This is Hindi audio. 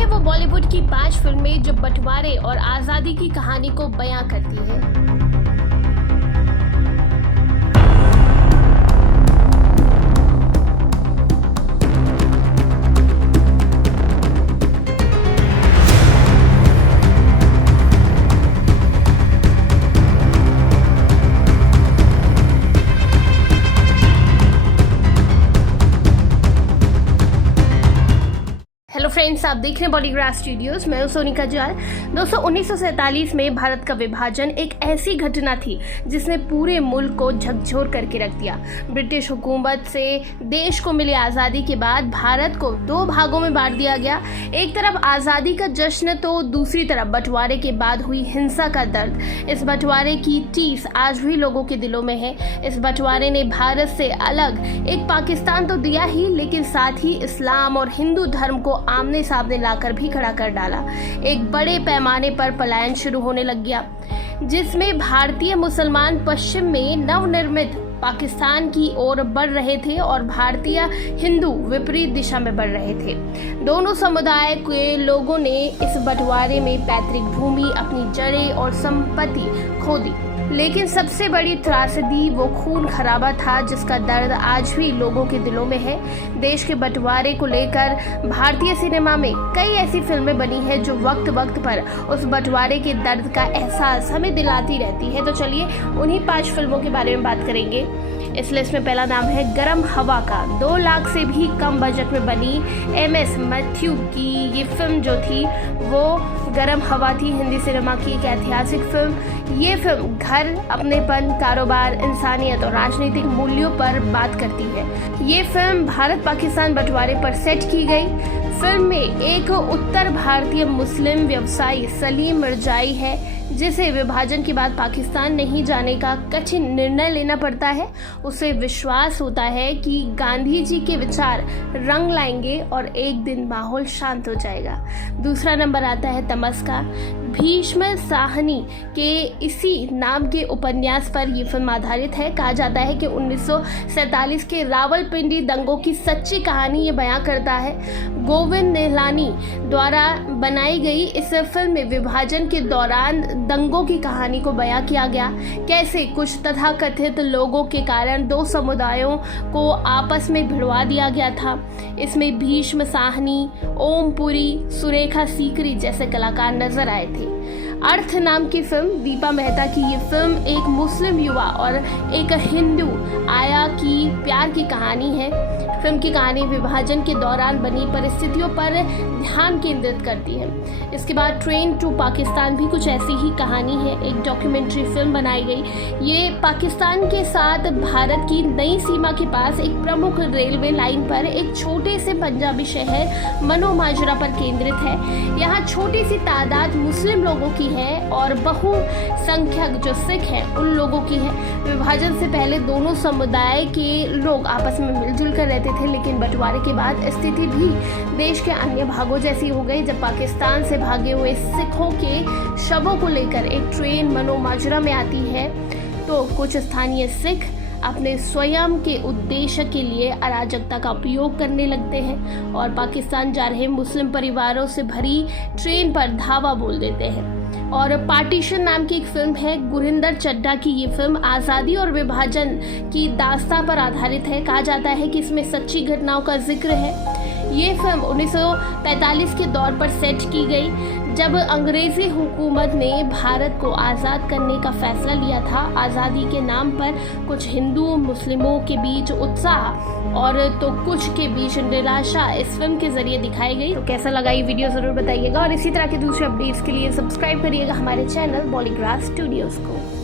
हैं वो बॉलीवुड की 5 फिल्में जो बंटवारे और आज़ादी की कहानी को बयां करती है। हेलो फ्रेंड्स, आप देख रहे हैं बॉलीग्राफ स्टूडियोज। मैं हूं सोनिका जाल। दोस्तों, 1947 में भारत का विभाजन एक ऐसी घटना थी जिसने पूरे मुल्क को झकझोर करके रख दिया। ब्रिटिश हुकूमत से देश को मिली आज़ादी के बाद भारत को 2 भागों में बांट दिया गया। एक तरफ आज़ादी का जश्न तो दूसरी तरफ बंटवारे के बाद हुई हिंसा का दर्द। इस बंटवारे की टीस आज भी लोगों के दिलों में है। इस बंटवारे ने भारत से अलग एक पाकिस्तान तो दिया ही, लेकिन साथ ही इस्लाम और हिंदू धर्म को आमने सामने लाकर भी खड़ा कर डाला। एक बड़े पैमाने पर पलायन शुरू होने लग गया, जिसमें भारतीय मुसलमान पश्चिम में नवनिर्मित पाकिस्तान की ओर बढ़ रहे थे और भारतीय हिंदू विपरीत दिशा में बढ़ रहे थे। दोनों समुदाय के लोगों ने इस बंटवारे में पैतृक भूमि, अपनी जड़ें और संपत्ति खो दी। लेकिन सबसे बड़ी त्रासदी वो खून खराबा था जिसका दर्द आज भी लोगों के दिलों में है। देश के बंटवारे को लेकर भारतीय सिनेमा में कई ऐसी फिल्में बनी हैं जो वक्त वक्त पर उस बंटवारे के दर्द का एहसास हमें दिलाती रहती है। तो चलिए उन्हीं 5 फिल्मों के बारे में बात करेंगे। इस लिस्ट में पहला नाम है गरम हवा का। 2 लाख से भी कम बजट में बनी MS मैथ्यू की ये फिल्म जो थी वो गरम हवा थी। हिंदी सिनेमा की एक ऐतिहासिक फिल्म। ये फिल्म घर, अपनेपन, कारोबार, इंसानियत और राजनीतिक मूल्यों पर बात करती है। ये फिल्म भारत पाकिस्तान बंटवारे पर सेट की गई। फिल्म में एक उत्तर भारतीय मुस्लिम व्यवसायी सलीम मिर्जाई है जिसे विभाजन के बाद पाकिस्तान नहीं जाने का कठिन निर्णय लेना पड़ता है। उसे विश्वास होता है कि गांधी जी के विचार रंग लाएंगे और एक दिन माहौल शांत हो जाएगा। दूसरा नंबर आता है तमस्का। भीष्म साहनी के इसी नाम के उपन्यास पर यह फिल्म आधारित है। कहा जाता है कि 1947 के रावलपिंडी दंगों की सच्ची कहानी ये बयां करता है। गोविंद निहलानी द्वारा बनाई गई इस फिल्म में विभाजन के दौरान दंगों की कहानी को बयां किया गया। कैसे कुछ तथाकथित लोगों के कारण 2 समुदायों को आपस में भिड़वा दिया गया था। इसमें भीष्म साहनी, ओमपुरी, सुरेखा सीकरी जैसे कलाकार नजर आए थे। अर्थ नाम की फिल्म, दीपा मेहता की ये फिल्म एक मुस्लिम युवा और एक हिंदू आया की प्यार की कहानी है। फिल्म की कहानी विभाजन के दौरान बनी परिस्थितियों पर ध्यान केंद्रित करती है। इसके बाद ट्रेन टू पाकिस्तान भी कुछ ऐसी ही कहानी है। एक डॉक्यूमेंट्री फिल्म बनाई गई। ये पाकिस्तान के साथ भारत की नई सीमा के पास एक प्रमुख रेलवे लाइन पर एक छोटे से पंजाबी शहर मनोमाजरा पर केंद्रित है। यहाँ छोटी सी तादाद मुस्लिम लोगों की है और बहुसंख्यक जो सिख हैं उन लोगों की है। विभाजन से पहले दोनों समुदाय के लोग आपस में मिलजुल कर रहते थे, लेकिन बंटवारे के बाद स्थिति भी देश के अन्य भागों जैसी हो गई। जब पाकिस्तान से भागे हुए सिखों के शवों को लेकर एक ट्रेन मनोमाजरा में आती है तो कुछ स्थानीय सिख अपने स्वयं के उद्देश्य के लिए अराजकता का उपयोग करने लगते हैं और पाकिस्तान जा रहे मुस्लिम परिवारों से भरी ट्रेन पर धावा बोल देते हैं। और पार्टीशन नाम की एक फिल्म है। गुरिंदर चड्ढा की ये फिल्म आज़ादी और विभाजन की दास्तां पर आधारित है। कहा जाता है कि इसमें सच्ची घटनाओं का जिक्र है। ये फिल्म 1945 के दौर पर सेट की गई जब अंग्रेजी हुकूमत ने भारत को आज़ाद करने का फैसला लिया था। आज़ादी के नाम पर कुछ हिंदू मुस्लिमों के बीच उत्साह और तो कुछ के बीच निराशा इस फिल्म के जरिए दिखाई गई। तो कैसा लगा ये वीडियो ज़रूर बताइएगा और इसी तरह के दूसरे अपडेट्स के लिए सब्सक्राइब करिएगा हमारे चैनल बॉलीग्राफ स्टूडियोज़ को।